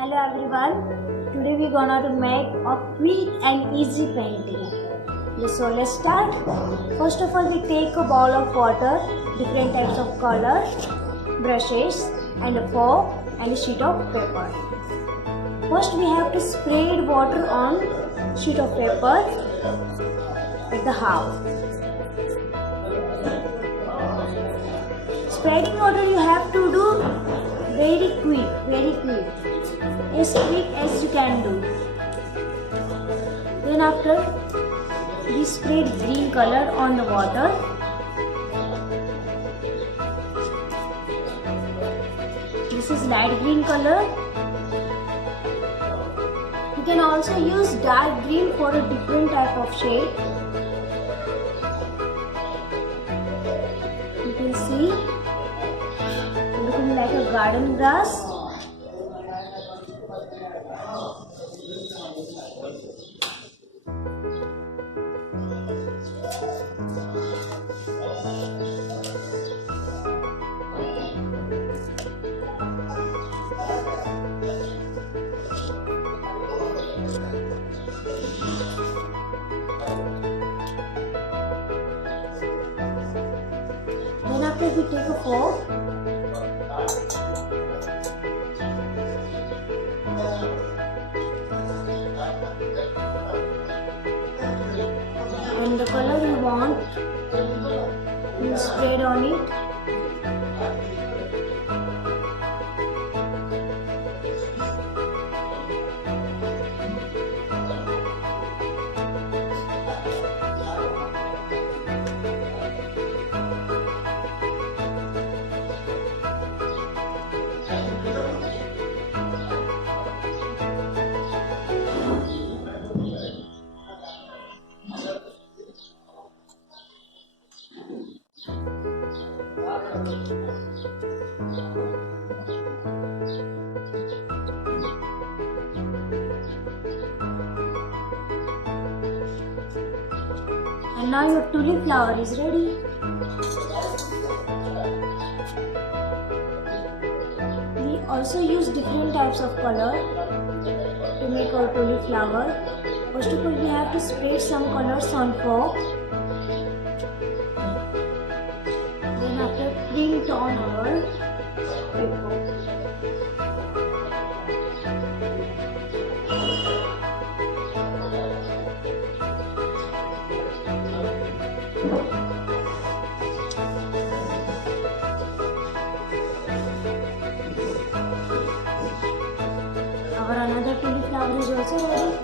Hello everyone, today we gonna to make a quick and easy painting. So let's start. First of all, we take a bowl of water, different types of color, brushes and a fork and a sheet of paper. First we have to spread water on sheet of paper at the half. Spreading water you have to do very quick, as quick as you can do. Then after we spread green color on the water. This is light green color. You can also use dark green for a different type of shade. You can see looking like a garden grass. Then after we take a fork and the color you want, you spread on it. And now your tulip flower is ready. We also use different types of color to make our tulip flower. First of all, we have to spread some colors on fork. Then after print on our paper. Our another tulip flower is also ready.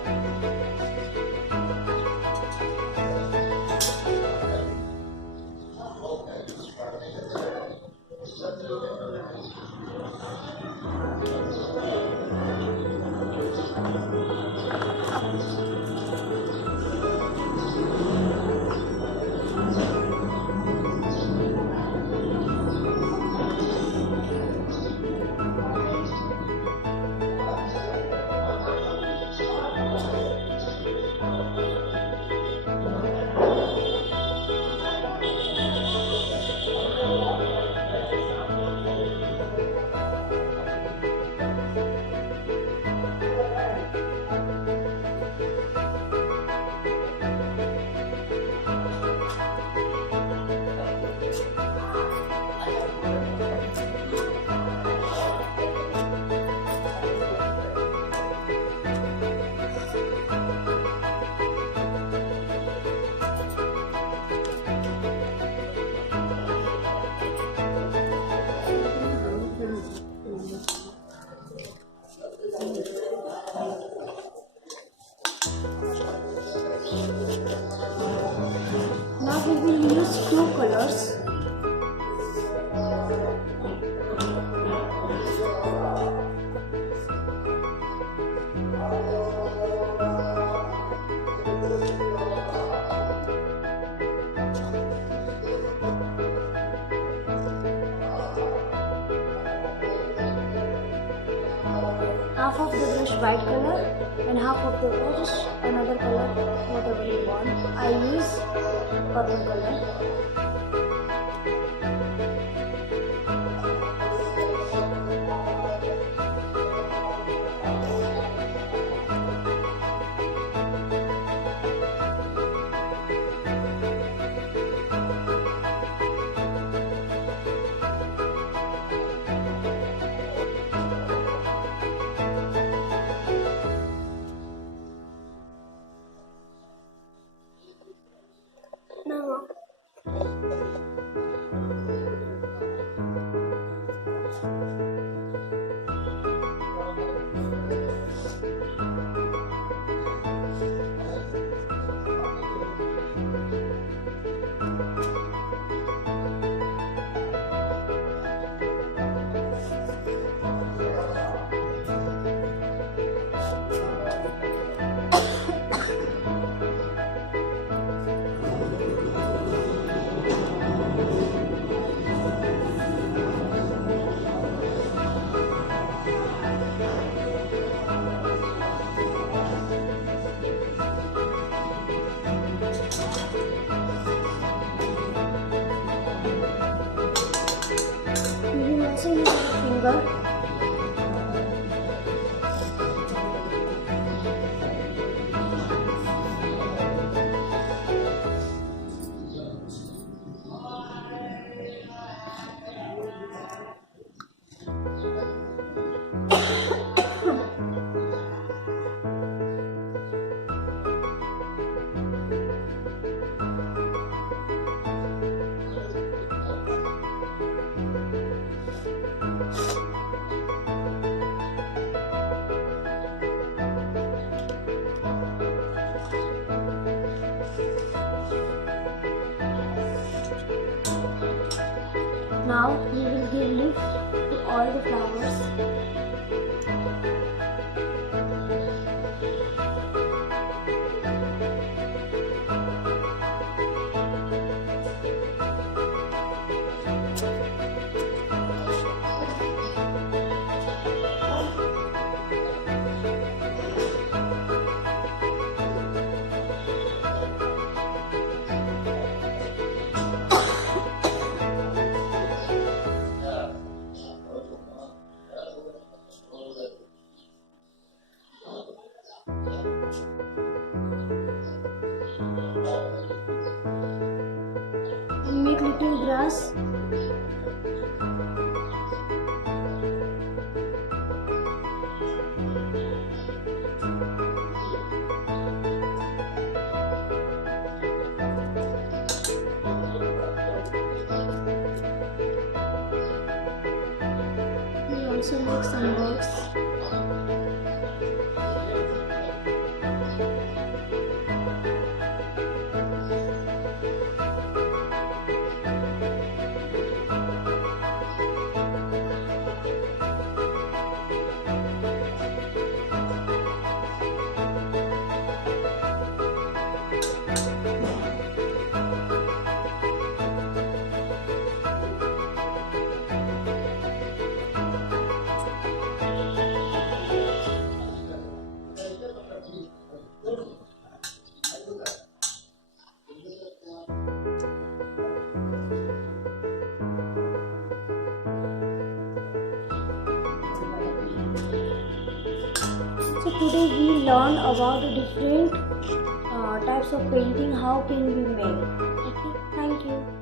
Now we will use two colors. Half of the brush white color and half of the brush another color, whatever you want. I use purple color. Now, you will also use your finger. Now we will give leaf to all the flowers. Make little grass. We also make some birds. So today we learned about the different types of painting, how can we make. Okay, thank you.